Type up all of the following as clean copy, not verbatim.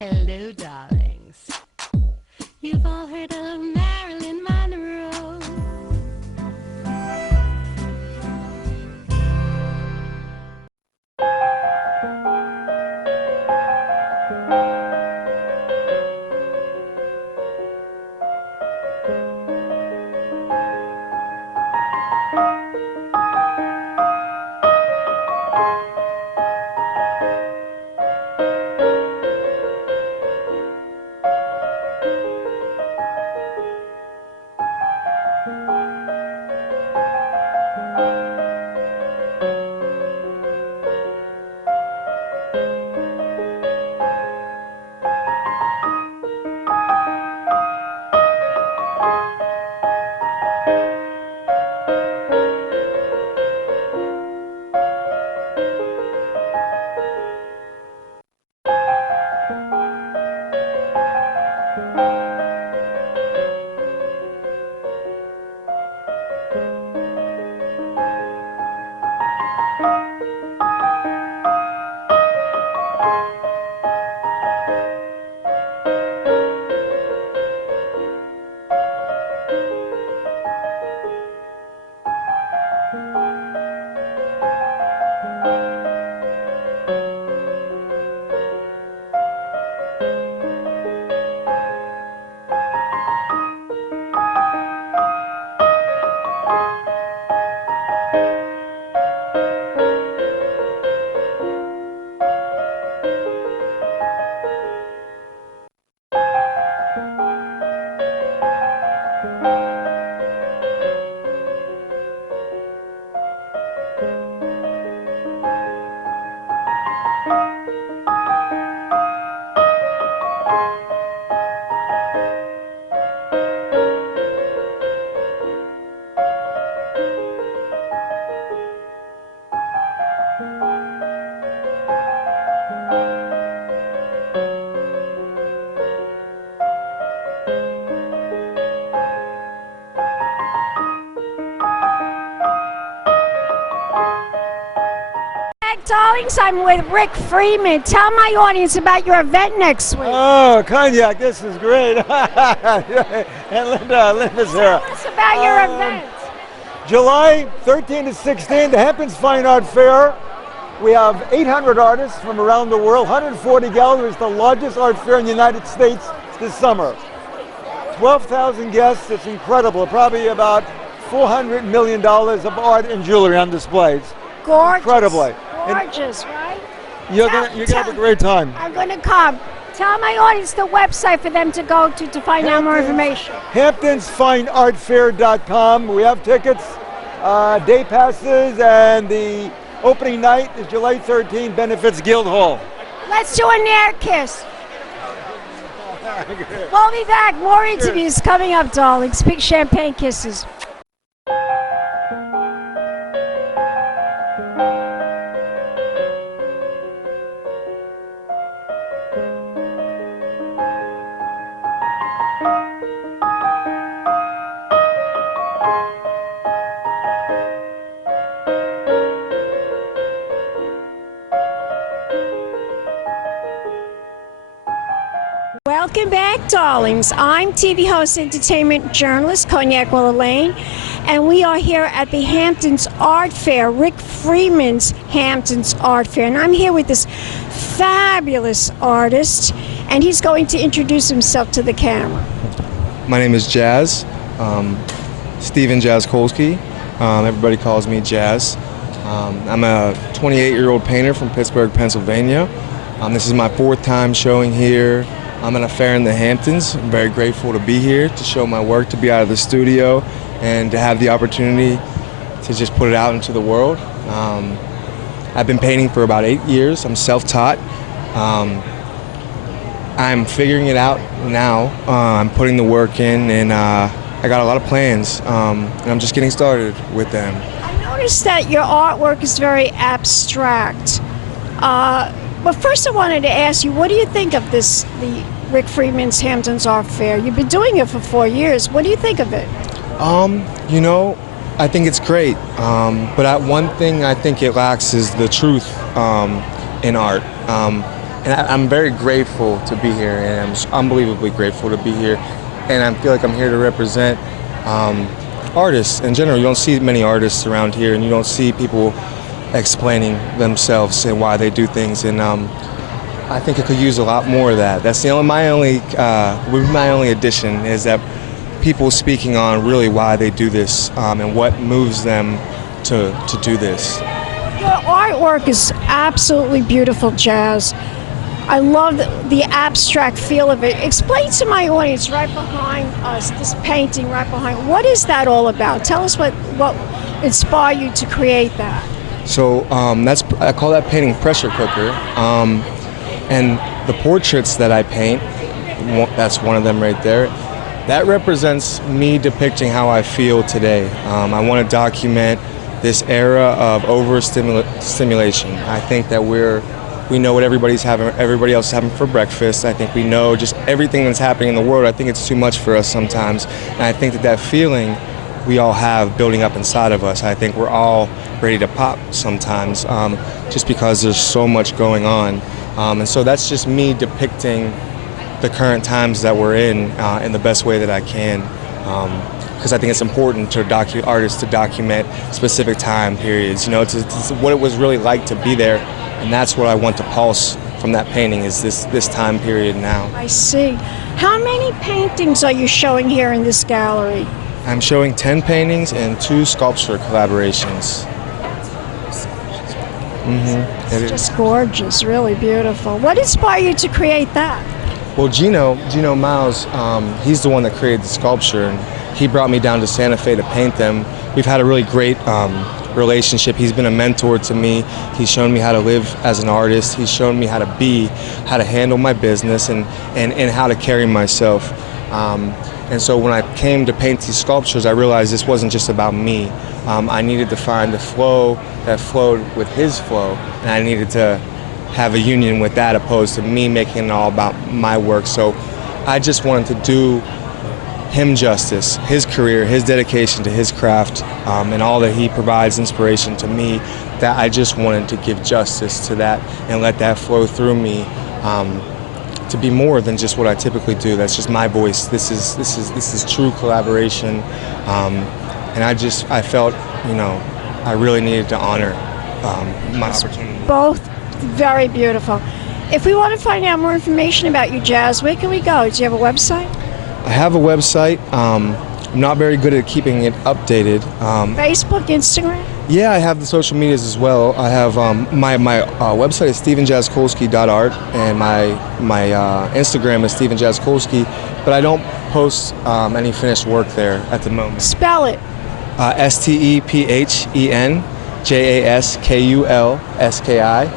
Hello, darlings. You've all heard of Marilyn Monroe. Darlings, I'm with Rick Freeman. Tell my audience about your event next week. Oh, Cognac, this is great. And Linda's here. Tell us about your event. July 13 to 16, the Hamptons Fine Art Fair. We have 800 artists from around the world, 140 galleries, the largest art fair in the United States this summer. 12,000 guests, it's incredible. Probably about $400 million of art and jewelry on displays. Gorgeous. Incredibly. Gorgeous, right? You're gonna have a great time. I'm going to come. Tell my audience the website for them to go to find out more information. HamptonsFineArtFair.com. We have tickets, day passes, and the opening night is July 13, benefits Guildhall. Let's do an air kiss. We'll be back. More interviews coming up, darlings. Big champagne kisses. Welcome back, darlings. I'm TV host, entertainment journalist, Cognac Wellerlane, and we are here at the Hamptons Art Fair, Rick Freeman's Hamptons Art Fair. And I'm here with this fabulous artist, and he's going to introduce himself to the camera. My name is Jazz, Stephen Jazz Kolski. Everybody calls me Jazz. I'm a 28-year-old painter from Pittsburgh, Pennsylvania. This is my fourth time showing here. I'm at a fair in the Hamptons. I'm very grateful to be here, to show my work, to be out of the studio, and to have the opportunity to just put it out into the world. I've been painting for about 8 years. I'm self-taught. I'm figuring it out now. I'm putting the work in, and I got a lot of plans, and I'm just getting started with them. I noticed that your artwork is very abstract. But first I wanted to ask you, what do you think of this, the Rick Freeman's Hamptons Art Fair? You've been doing it for 4 years. What do you think of it? You know, I think it's great. But one thing I think it lacks is the truth in art. And I'm very grateful to be here, and I'm unbelievably grateful to be here. And I feel like I'm here to represent artists in general. You don't see many artists around here, and you don't see people explaining themselves and why they do things. And I think it could use a lot more of that. That's my only addition is that people speaking on really why they do this and what moves them to do this. Your artwork is absolutely beautiful, Jazz. I love the abstract feel of it. Explain to my audience right behind us, this painting right behind, what is that all about? Tell us what inspired you to create that. So I call that painting pressure cooker. And the portraits that I paint, that's one of them right there, that represents me depicting how I feel today. I want to document this era of overstimulation. I think that we know what everybody else is having for breakfast. I think we know just everything that's happening in the world. I think it's too much for us sometimes. And I think that feeling we all have building up inside of us. I think we're all ready to pop sometimes just because there's so much going on. And so that's just me depicting the current times that we're in the best way that I can. Because I think it's important to artists to document specific time periods. You know, it's what it was really like to be there, and that's what I want to pulse from that painting is this time period now. I see. How many paintings are you showing here in this gallery? I'm showing 10 paintings and 2 sculpture collaborations. It's just gorgeous, really beautiful. What inspired you to create that? Well, Gino Miles, he's the one that created the sculpture, and he brought me down to Santa Fe to paint them. We've had a really great relationship. He's been a mentor to me. He's shown me how to live as an artist. He's shown me how to handle my business and how to carry myself. And so when I came to paint these sculptures, I realized this wasn't just about me. I needed to find the flow that flowed with his flow, and I needed to have a union with that opposed to me making it all about my work. So I just wanted to do him justice, his career, his dedication to his craft, and all that he provides inspiration to me, that I just wanted to give justice to that and let that flow through me to be more than just what I typically do. That's just my voice. This is true collaboration. And I felt, I really needed to honor my opportunity. Both very beautiful. If we want to find out more information about you, Jazz, where can we go? Do you have a website? I have a website. I'm not very good at keeping it updated. Facebook, Instagram? Yeah, I have the social medias as well. I have my website is stevenjazzkolski.art, and my Instagram is stevenjazzkolski, but I don't post any finished work there at the moment. Spell it. STEPHENJASKULSKI.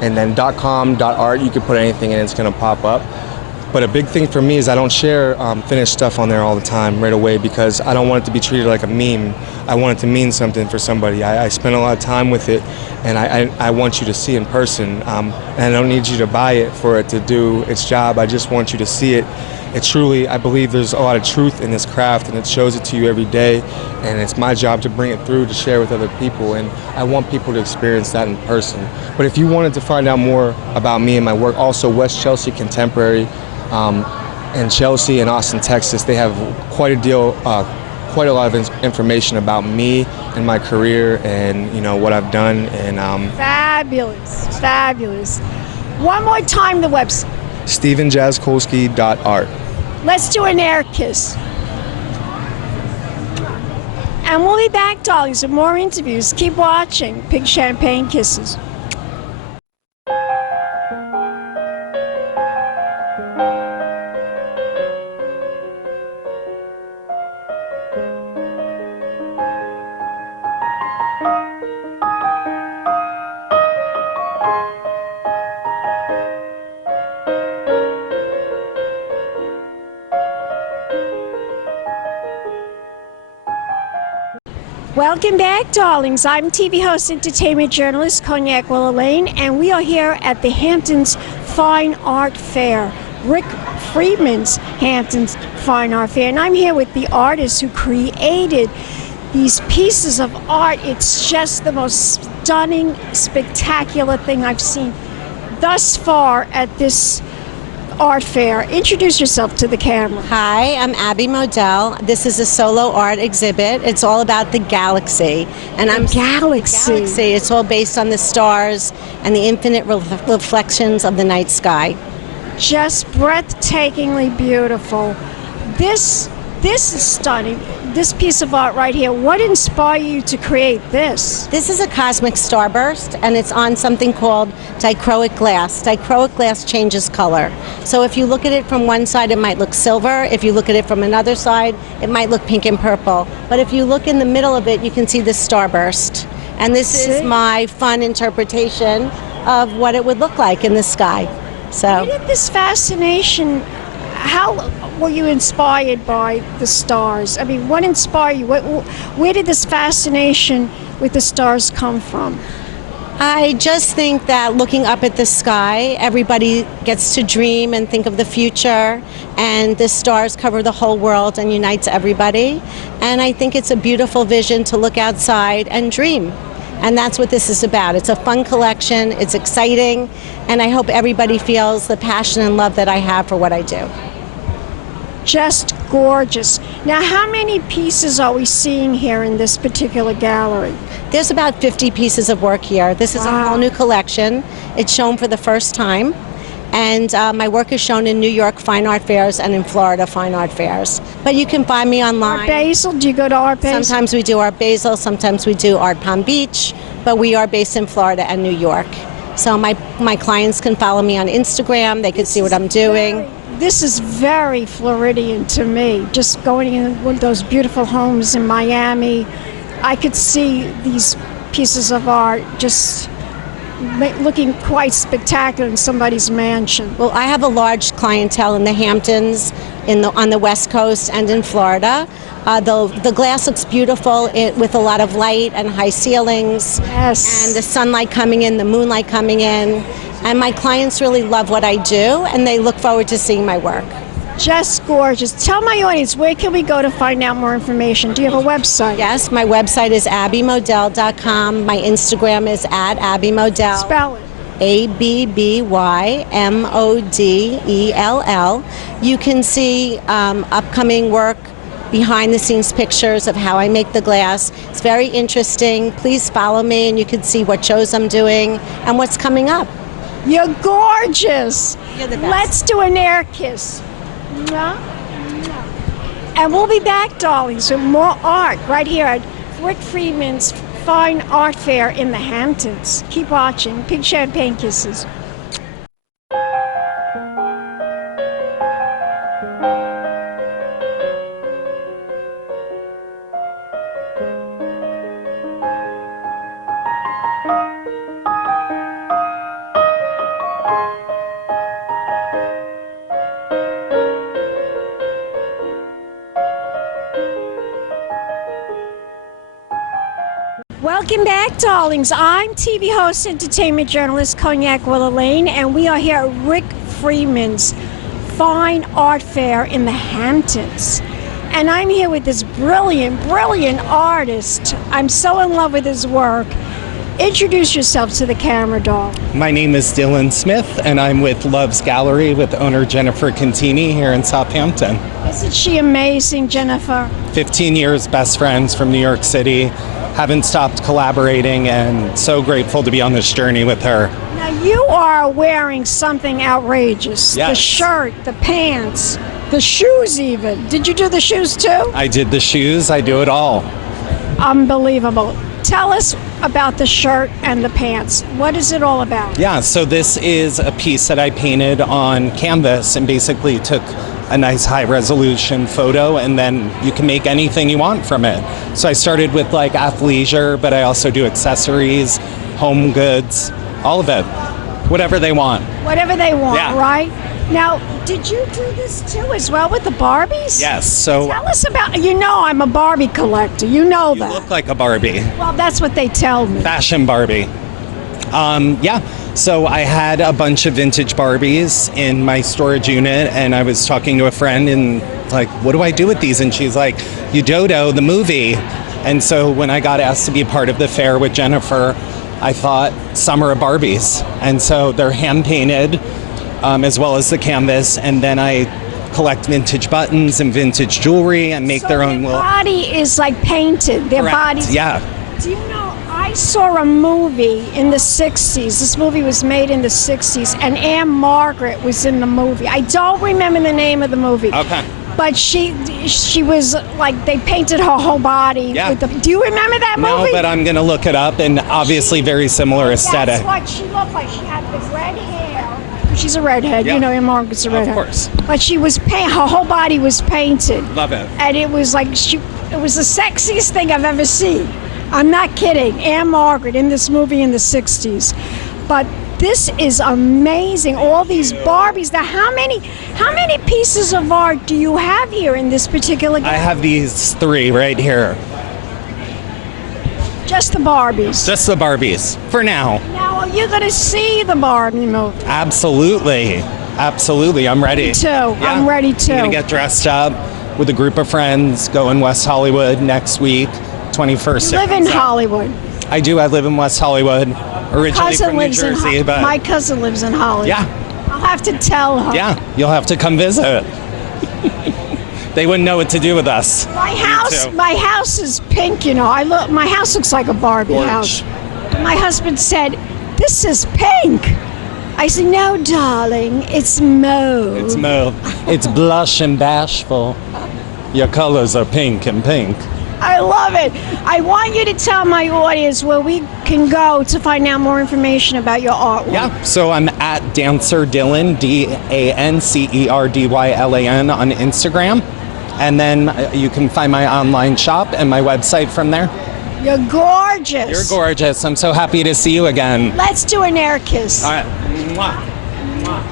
And then .com.art, you could put anything in, it's going to pop up. But a big thing for me is I don't share finished stuff on there all the time right away because I don't want it to be treated like a meme. I want it to mean something for somebody. I spend a lot of time with it, and I want you to see in person. And I don't need you to buy it for it to do its job. I just want you to see it. It truly, I believe there's a lot of truth in this craft, and it shows it to you every day, and it's my job to bring it through to share with other people, and I want people to experience that in person. But if you wanted to find out more about me and my work, also West Chelsea Contemporary in Chelsea and Austin, Texas, they have quite a lot of information about me and my career and what I've done. And fabulous. One more time, the website. stevenjazzkolski.art. Let's do an air kiss. And we'll be back, darlings, with more interviews. Keep watching Pink Champagne Kisses. Welcome back, darlings. I'm TV host, entertainment journalist, Cognac Wellerlane, and we are here at the Hamptons Fine Art Fair, Rick Friedman's Hamptons Fine Art Fair, and I'm here with the artist who created these pieces of art. It's just the most stunning, spectacular thing I've seen. thus far at this art fair. Introduce yourself to the camera. Hi, I'm Abby Modell. This is a solo art exhibit. It's all about the galaxy. And I'm Galaxy. It's all based on the stars and the infinite reflections of the night sky. Just breathtakingly beautiful. This is stunning. This piece of art right here. What inspired you to create this? This is a cosmic starburst, and it's on something called dichroic glass. Dichroic glass changes color. So if you look at it from one side, it might look silver. If you look at it from another side, it might look pink and purple. But if you look in the middle of it, you can see the starburst. And this is my fun interpretation of what it would look like in the sky. Where did this fascination, how were you inspired by the stars? I mean, what inspired you? Where did this fascination with the stars come from? I just think that looking up at the sky, everybody gets to dream and think of the future, and the stars cover the whole world and unites everybody. And I think it's a beautiful vision to look outside and dream. And that's what this is about. It's a fun collection, it's exciting, and I hope everybody feels the passion and love that I have for what I do. Just gorgeous. Now, how many pieces are we seeing here in this particular gallery? There's about 50 pieces of work here. This is a whole new collection. It's shown for the first time. And my work is shown in New York Fine Art Fairs and in Florida Fine Art Fairs. But you can find me online. Art Basel? Do you go to Art Basel? Sometimes we do Art Basel, sometimes we do Art Palm Beach, but we are based in Florida and New York. So my clients can follow me on Instagram. They can see what I'm doing. This is very Floridian to me. Just going in one of those beautiful homes in Miami, I could see these pieces of art just looking quite spectacular in somebody's mansion. Well, I have a large clientele in the Hamptons, on the West Coast, and in Florida. The glass looks beautiful with a lot of light and high ceilings. Yes. And the sunlight coming in, the moonlight coming in. And my clients really love what I do, and they look forward to seeing my work. Just gorgeous. Tell my audience, where can we go to find out more information? Do you have a website? Yes, my website is abbymodell.com. My Instagram is @abbymodell. Spell it. ABBYMODELL. You can see upcoming work, behind the scenes pictures of how I make the glass. It's very interesting. Please follow me and you can see what shows I'm doing and what's coming up. You're gorgeous. You're the best. Let's do an air kiss. Mwah, mwah. And we'll be back, darlings, with more art right here at Rick Friedman's Fine Art Fair in the Hamptons. Keep watching. Big champagne kisses. Welcome back, darlings. I'm TV host, entertainment journalist, Cognac Wellerlane, and we are here at Rick Friedman's Fine Art Fair in the Hamptons. And I'm here with this brilliant, brilliant artist. I'm so in love with his work. Introduce yourself to the camera, doll. My name is Dylan Smith, and I'm with Love's Gallery with owner Jennifer Contini here in Southampton. Isn't she amazing, Jennifer? 15 years best friends from New York City. Haven't stopped collaborating, and so grateful to be on this journey with her. Now you are wearing something outrageous. Yes. The shirt, the pants, the shoes even. Did you do the shoes too? I did the shoes, I do it all. Unbelievable. Tell us about the shirt and the pants. What is it all about? Yeah, so this is a piece that I painted on canvas and basically took a nice high resolution photo, and then you can make anything you want from it. So I started with like athleisure, but I also do accessories, home goods, all of it, whatever they want. Whatever they want, Yeah. right? Now, did you do this too as well with the Barbies? Yes, so Tell us about, you know I'm a Barbie collector, you know you that. look like a Barbie. Well, that's what they tell me. Fashion Barbie. Yeah, so I had a bunch of vintage Barbies in my storage unit, and I was talking to a friend and like, what do I do with these? And she's like, you Dodo, the movie. And so when I got asked to be part of the fair with Jennifer, I thought summer of Barbies. And so they're hand painted as well as the canvas. And then I collect vintage buttons and vintage jewelry and make their own their little... body is like painted. Their Correct. bodies. Yeah. Do you know, I saw a movie in the 60s. This movie was made in the 60s, and Anne Margaret was in the movie. I don't remember the name of the movie. Okay. But she was like, they painted her whole body. Yeah. Do you remember that movie? No, but I'm going to look it up, and obviously very similar aesthetic. That's what she looked like. She had the red hair. She's a redhead, Yeah. you know, Anne Margaret's a redhead. Of course. But she was her whole body was painted. Love it. And it was like, it was the sexiest thing I've ever seen. I'm not kidding. Anne Margaret in this movie in the 60s. But this is amazing. All these Barbies. Now, how many pieces of art do you have here in this particular gallery? I have these 3 right here. Just the Barbies. Just the Barbies, for now. Now, are you going to see the Barbie movie? Absolutely. Absolutely. I'm ready. Me too. I'm ready too. I'm going to get dressed up with a group of friends, go in West Hollywood next week, 21st. You live in Hollywood. I do. I live in West Hollywood, originally from New Jersey. But my cousin lives in Hollywood. Yeah. I'll have to tell her. Yeah, you'll have to come visit. They wouldn't know what to do with us. My house is pink, you know. My house looks like a Barbie house. My husband said, "This is pink." I said, "No, darling, it's mauve." It's mauve. It's blush and bashful. Your colors are pink and pink. I love it. I want you to tell my audience where we can go to find out more information about your artwork. Yeah, so I'm at Dancer Dylan, DancerDylan on Instagram. And then you can find my online shop and my website from there. You're gorgeous. You're gorgeous. I'm so happy to see you again. Let's do an air kiss. All right. Mwah. Mwah.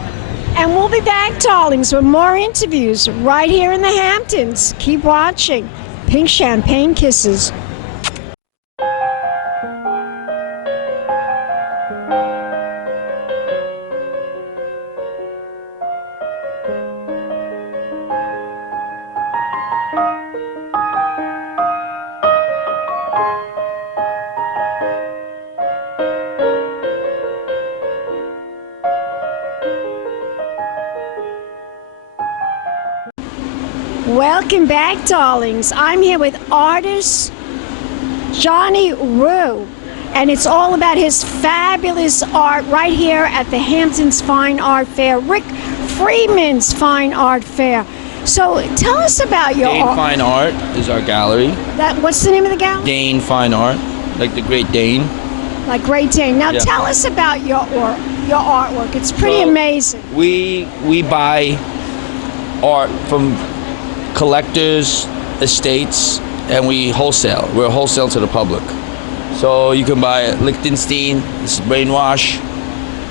And we'll be back, darlings, with more interviews right here in the Hamptons. Keep watching. Pink Champagne Kisses. Welcome back, darlings. I'm here with artist Johnny Rue, and it's all about his fabulous art right here at the Hamptons Fine Art Fair, Rick Freeman's Fine Art Fair. So tell us about your Dane art. Fine Art is our gallery. What's the name of the gallery? Dane Fine Art, like the Great Dane. Like Great Dane. Now Yeah. tell us about your artwork. It's pretty So, amazing. We buy art from collectors, estates, and we wholesale. We're wholesale to the public. So you can buy Lichtenstein. This is Brainwash.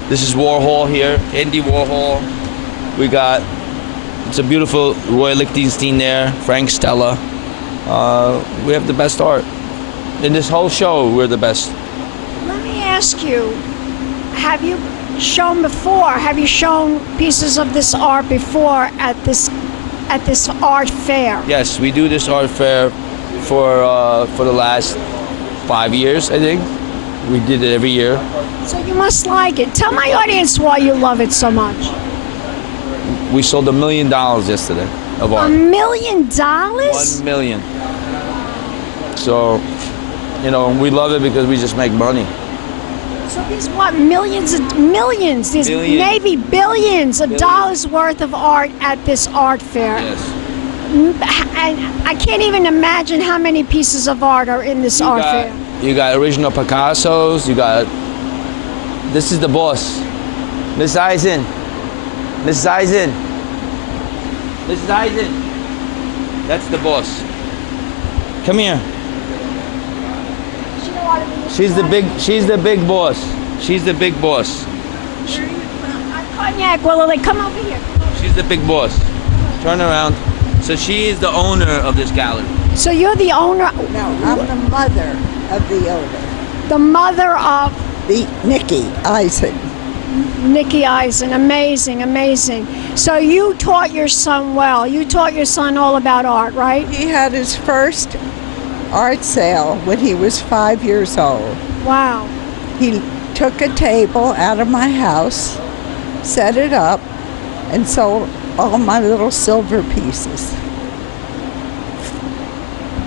This is Warhol here, Andy Warhol. It's a beautiful Roy Lichtenstein there, Frank Stella. We have the best art. In this whole show, we're the best. Let me ask you, have you shown before? Have you shown pieces of this art before at this art fair? Yes, we do this art fair for the last 5 years, I think. We did it every year. So you must like it. Tell my audience why you love it so much. We sold $1 million yesterday of art. $1 million? 1 million. So, we love it because we just make money. So these millions? These Millions. maybe billions of dollars worth of art at this art fair. Yes. And I can't even imagine how many pieces of art are in this art fair. You got original Picassos. This is the boss. Miss Eisen. Mrs. Eisen. Mrs. Eisen. That's the boss. Come here. She's the big boss. She's the big boss. Cognac, Wellerlane, come over here. She's the big boss. Turn around. So she is the owner of this gallery. So you're the owner? No, I'm the mother of the owner. The mother of? Nikki Eisen. Nikki Eisen. Amazing, amazing. So you taught your son well. You taught your son all about art, right? He had his first art sale when he was 5 years old. Wow. He took a table out of my house, set it up, and sold all my little silver pieces.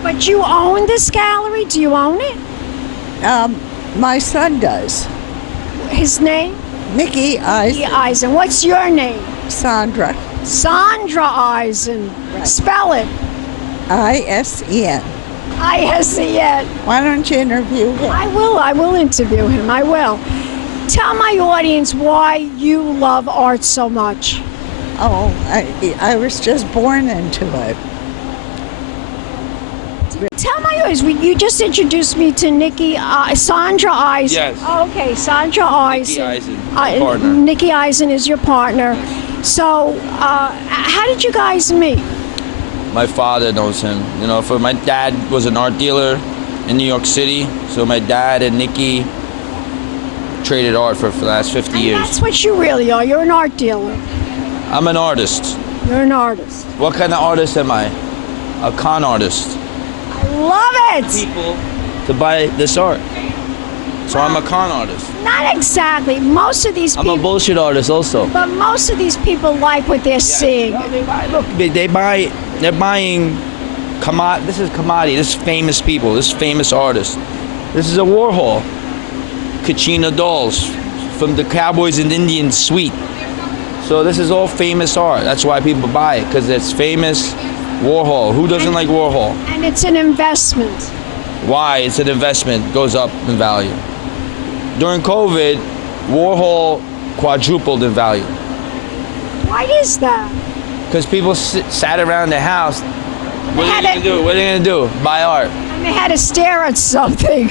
But you own this gallery? Do you own it? My son does. His name? Mickey Mickey Eisen. Eisen. What's your name? Sandra. Sandra Eisen. Right. Spell it. ISEN. ISEN. Why don't you interview him? I will interview him. I will. Tell my audience why you love art so much. Oh, I was just born into it. Tell my audience, you just introduced me to Sandra Eisen. Yes. Okay, Sandra Eisen. Eisen, my partner. Nikki Eisen is your partner. So, how did you guys meet? My father knows him. You know, my dad was an art dealer in New York City, so my dad and Nikki traded art for the last 50 years. That's what you really are. You're an art dealer. I'm an artist. You're an artist. What kind of artist am I? A con artist. I love it. People to buy this art. So I'm a con artist. Not exactly. Most of these I'm people. a bullshit artist also. But most of these people like what they're seeing. No, they're buying commodity. This is commodity. This is famous people. This is famous artists. This is a Warhol. Kachina dolls from the Cowboys and Indians suite. So this is all famous art. That's why people buy it, because it's famous. Warhol. Who doesn't like Warhol? And it's an investment. Why? It's an investment. Goes up in value. During COVID, Warhol quadrupled in value. Why is that? Because people sat around their house. What are they going to do? What are they going to do? Buy art. And they had to stare at something.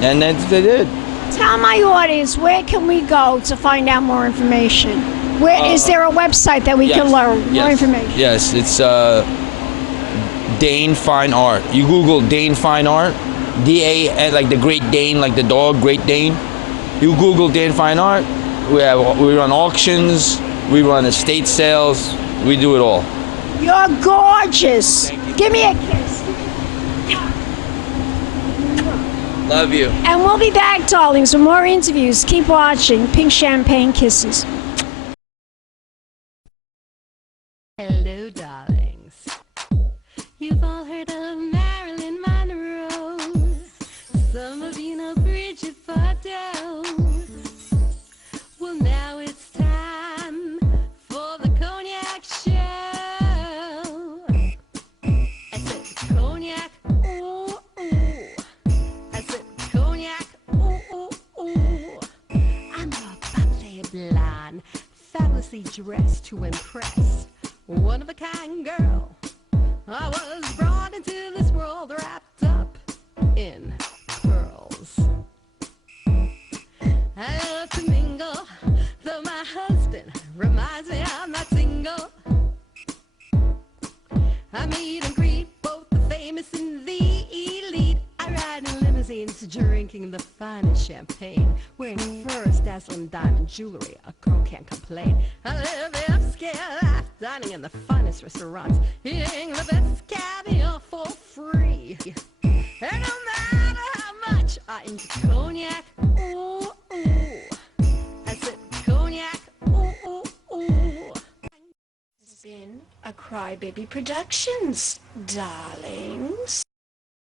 And then they did. Tell my audience, where can we go to find out more information? Where is there a website that we can learn more information? Yes, it's Dane Fine Art. You Google Dane Fine Art, D-A-N, like the Great Dane, like the dog, Great Dane. You Google Dane Fine Art. We run auctions, we run estate sales, we do it all. You're gorgeous. Give me a kiss. Love you. And we'll be back, darlings, with more interviews. Keep watching. Pink Champagne Kisses. Hello, darlings. You've all heard of Marilyn Monroe. Some of you know Bridget Bardot. Well, now it's time for the Cognac show. I said Cognac, ooh, ooh. I said Cognac, ooh, ooh, ooh. I'm a bubbly blonde, fabulously dressed to impress. One of a kind girl. I was brought into this world wrapped up in pearls. I love to mingle, though my husband reminds me I'm not single. I meet and greet both the famous and the elite. I ride in limousines, drinking the finest champagne, wearing furs, dazzling diamond jewelry. A girl can't complain. I live the upscale life, dining in the finest restaurants, eating the best caviar for free. And no matter how much I enjoy cognac, ooh, ooh. I said cognac, ooh, ooh, ooh. This has been a Crybaby Productions, darlings.